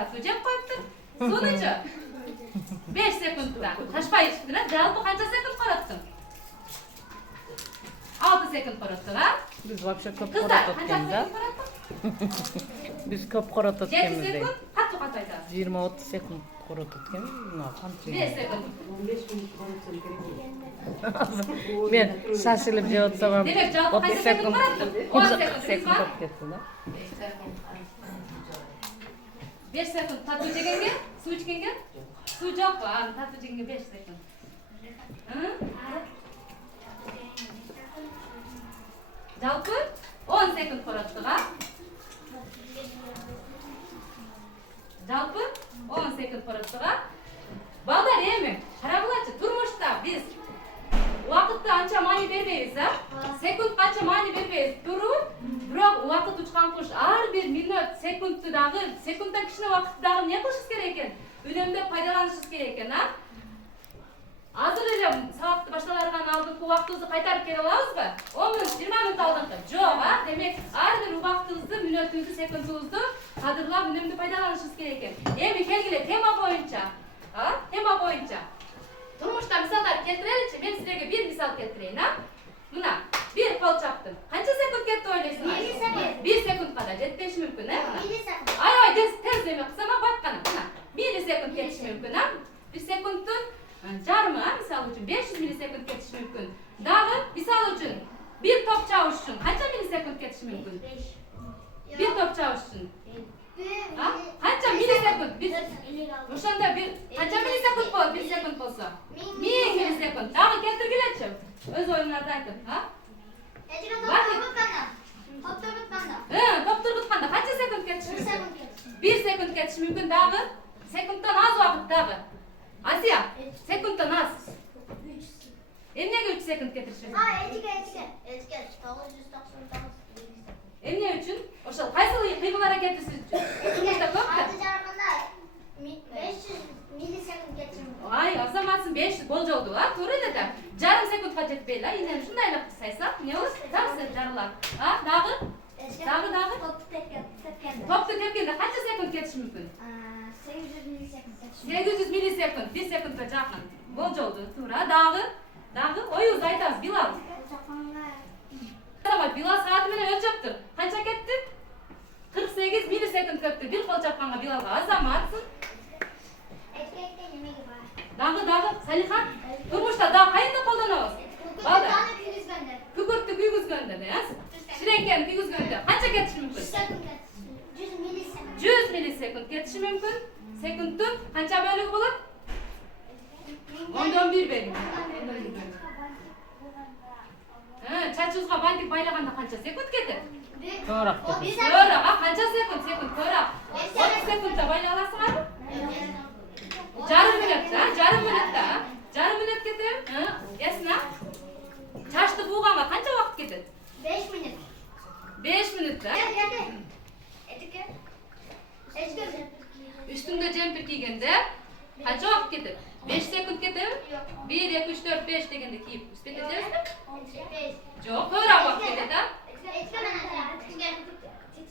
татуу жеп коюптур. Сунучу. 5 секундда. Ташпай ичтиң, жалпы канча секунд короттуң? 6 секунд короттуң, а? Biz вообще көп Кыздар, коротот канча экен да. секунд короттуң? Biz көп коротот 7 экенбиз дейт. секунд, катуу айтасыз. 20-30 секунд коротот экен. Мына канча. 5 секунд. 15 минут коротсам керек. Мен шашылып жеп атсам, Демек, жалпы 30 канча секунд секунд. короттуң? 10 секунд. Секунд өтүп кетти да. 5 секунд татуу жегенге, суу ичкенге? Суу жокпу? Татуу жегенге 5 секунд. Жалпы 10 секунд короттук, а? Жалпы 10 секунд короттук, а? Балдар эми, карагылачы, турмушта биз убакытты анча маани бербейбиз, а? Секундка анча маани бербейбиз. Туруп, бирок убакыт учкан куш ар бир минут, секундту дагы, секундтан кичине убакытты дагы эмне кылышыбыз керек экен? Үнөмдөп пайдаланышыбыз керек экен, а? Азыр эле сабакты башталардан алдыңкы убактыбызды кайтарып келе алабызбы? 10 мүнөт, 20 мүнөт алдыңкы. Жок, а? Демек, ар бир убактыбызды, мүнөтүбүздү, секундубузду кадырлап, үнөмдүү пайдаланышыбыз керек экен. Эми келгиле тема боюнча. Тема боюнча. Турмушта мисалдар келтиреличи, мен силерге бир мисал келтирейин, а? Мына, бир кол чаптым. Канча секунд кетти ойлойсуңар? 1 секунд. 1 секундка да жетпеши мүмкүн, э? 1 секунд. Ай, тез эме кылсам байтканым. Мына, 1 секунд кетиши мүмкүн, а? 1 секундтун жарымы, а? Мисалы үчүн 500 миллисекунд кетиши мүмкүн. Дагы, мисалы үчүн, бир топ чабыш үчүн канча миллисекунд кетиши мүмкүн? Бир топ чабыш үчүн. Канча миллисекунд? Ошондо бир канча миллисекунд болот? 1 секунд болсо? 1000 миллисекунд. Дагы келтиргилечи. Өз оюңарды айтып, а? Топ тургутканда канча секунд кетиши мүмкүн? 1 секунд кетиши мүмкүн, дагы секундтан аз убакыт дагы. Азия, секундтан аз. Эмнеге 3 секунд кетириши мүмкүн? Эмне үчүн? Ошол кайсыл кыймыл аракетиңиз турмушта көппү? 500 миллисекунд кетишим. Ай, азаматсың 500 болжолду, а? Туура эле да. Жарым секундка жетпейли, а? Инем ушундай эле сайсак, эмне болот? Дагы жарылат. А? Дагы? Топту тепкенде канча секунд кетиши мүмкүн? 800 миллисекунд кетишим. 800 миллисекунд, 1 секундка жакын. Болжолду, туура. Дагы оюңузду айтабыз, Билал. Билал сааты менен өлчөптүр. Канча кетти? 48 миллисекунд кетти. Бир кол чапканга Билалга азаматсың. Дагы, Салиха. Турмушта дагы кайында колдонобуз? Балдар. Күкүрттү күйгүзгөндө, ширеңкени күйгүзгөндө канча кетиши мүмкүн? 100 миллисекунд кетиши мүмкүн. Секундтун канча бөлүгү болот? 1/10 бөлүгү. Чачыбызга бантик байлаганда канча секунд кетет? Көбүрөөк кетти. Көбүрөөк, а канча секунд? Секунд көбүрөөк. 30 секундта байлай аласыңарбы? Жарым мүнөт, а? Жарым мүнөттө, а? Жарым мүнөт кетеби? Ясна? Чачты бууганга канча убакыт кетет? 5 минут. 5 мүнөт, а? Үстүңдө жемпир кийгенде канча убакыт кетет? 5 секунд кетеби? 1, 2, 3, 4, 5 дегенде кийип үстүп кетесизби? Жок, көбүрөөк убакыт кетет, а?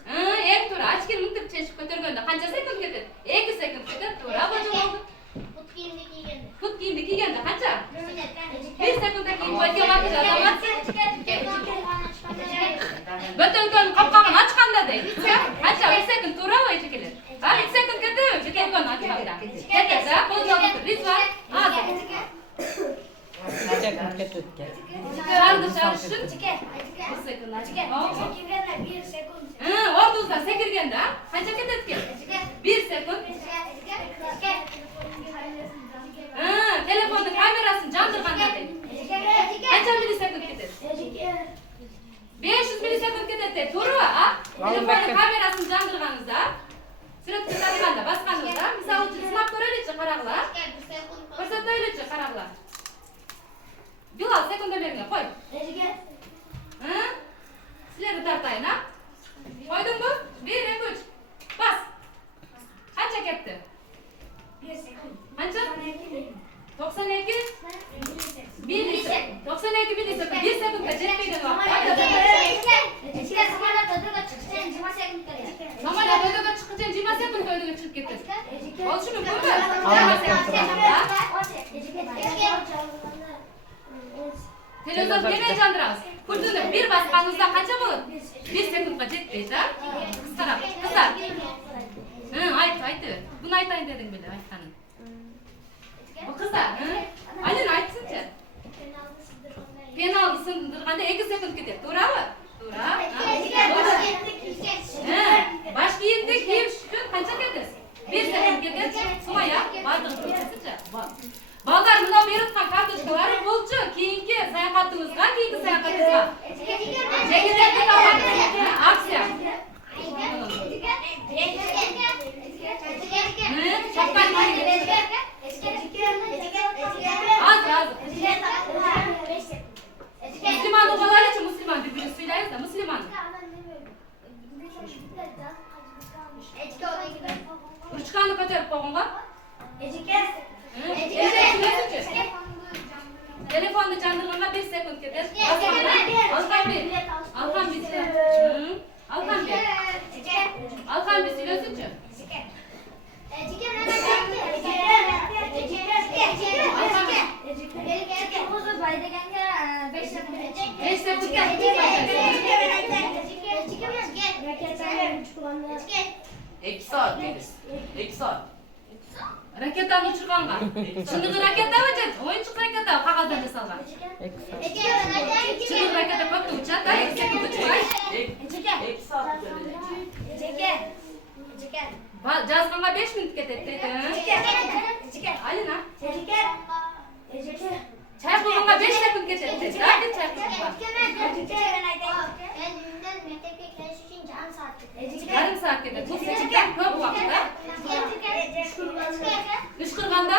Эң туура, ачкени мынтип чечип көтөргөндө канча секунд кетет? 2 секунд кетет, туура болду. Кут кийимди кийгенде канча? 1 секундда кийип койду убакыт азамат. Бөтөнкөнүн капкагын ачканда дейт. Канча? 3 секунд туурабы эжекелер? 3 секунд кетеби бөтөнкөнүн ачканда? Кетет, а? Болду. Ризван, азыр. Секунд кетет экен. Шарды шарыш үчүн 1 секунд ордубуздан секиргенде, а? Канча кетет экен? 1 секунд. Телефондун камерасын жандырганда дейт. Канча миллисекунд кетет? 500 миллисекунд кетет дейт, туурабы, а? Телефондун камерасын жандырганыңызда, сүрөткө тарыганда басканыңызда, мисалы үчүн сынап көрөлүчү, карагыла. Көрсөтөлүчү, карагыла. Билал, секунда берме, кой. Силерди тартайын, а? Койдуңбу? 1, 2, 3. Бас. Канча кетти? 1 секунд. Канча? 92? 92 миллисекунд. 1 секундка жетпеген убакыт. Самолет өтөгө чыккыча 20 секунд. Самолет өтөгө чыккыча 20 секунд көзүңө чыгып кетет. Болушу мүмкүн Aa, Televizor demeye jandırabız. Kurduğunu bir baskanınızda kaça bolot? 1 sekundga жетпейт, ha? Kıskarap, kızar. Aytı. Bunu aytayın dedin bile, aytkanın. Bu kızar, aynen aytsınca. Penaldı sındırganda 2 sekund ketet, to'g'rimi? Baş kiyimde kiyim şükür kança ketet? 1 sekund ketet, suya, bardığın kırmızıca. Balдар, мына беротқан карточкалар болчу. Кийинки саякатыңызга, кийинки саякатыңызга. Жегизеттик акция. Чапкан Az. Müslüman obalar için Müslüman birbirini söyleriz de Müslüman. Uçkanı kötörüp koygunga. Telefonda çandırganda 1 sekund keter. Alkan bir silözücü. Raketani uçurganга. Чындыгы ракета бачат, оюнчук ракета кагаздан жасалган. Чындыгы ракета көптү учат, 2 секунд учпайт. Жазганга 5 минут кетет дейт. Алина. Чай кылганга 5 секунд кетет дейт. Чай кылганга. Yarım saat кетет. Бул секундтан көп убакыт, да? Ышкырганда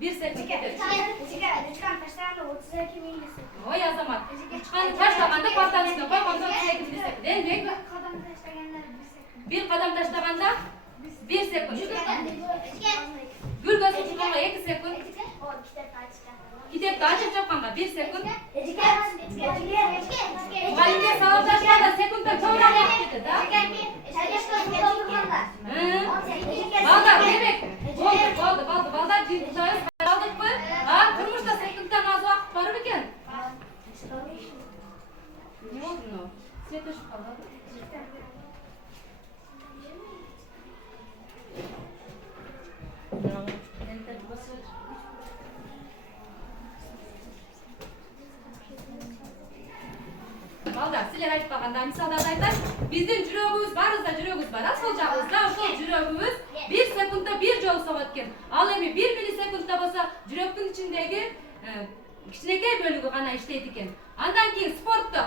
1 секунд кетет. Ой, азамат. Ычканды таштаганда партанын үстүнө койгондо 1 секунд. Демек, bir kadam taşlaganda 1 sekund. Gül gözü çıkanga 2 sekund. Kitapta açıp çapkanga 1 sekund. Muhallimde sağlam taşlaganda sekunddan çoğunak yapıp gitti, da? Balda, demek. Oldu. Balda, cüzdayız. Aldık mı? Kırmışta sekunddan az vakit var mı iken? Ne oldu ne o? Svet ışık kaldı. Балдар, силер айтпаганда мисалда айтайын, биздин жүрөгүбүз барыбызда жүрөгүбүз бар, сол жагыбызда ошол жүрөгүбүз 1 секундда 1 жолу согот экен. Ал эми 1 миллисекундда болсо жүрөктүн ичиндеги кичинекей бөлүгү гана иштейт экен. Андан кийин спортто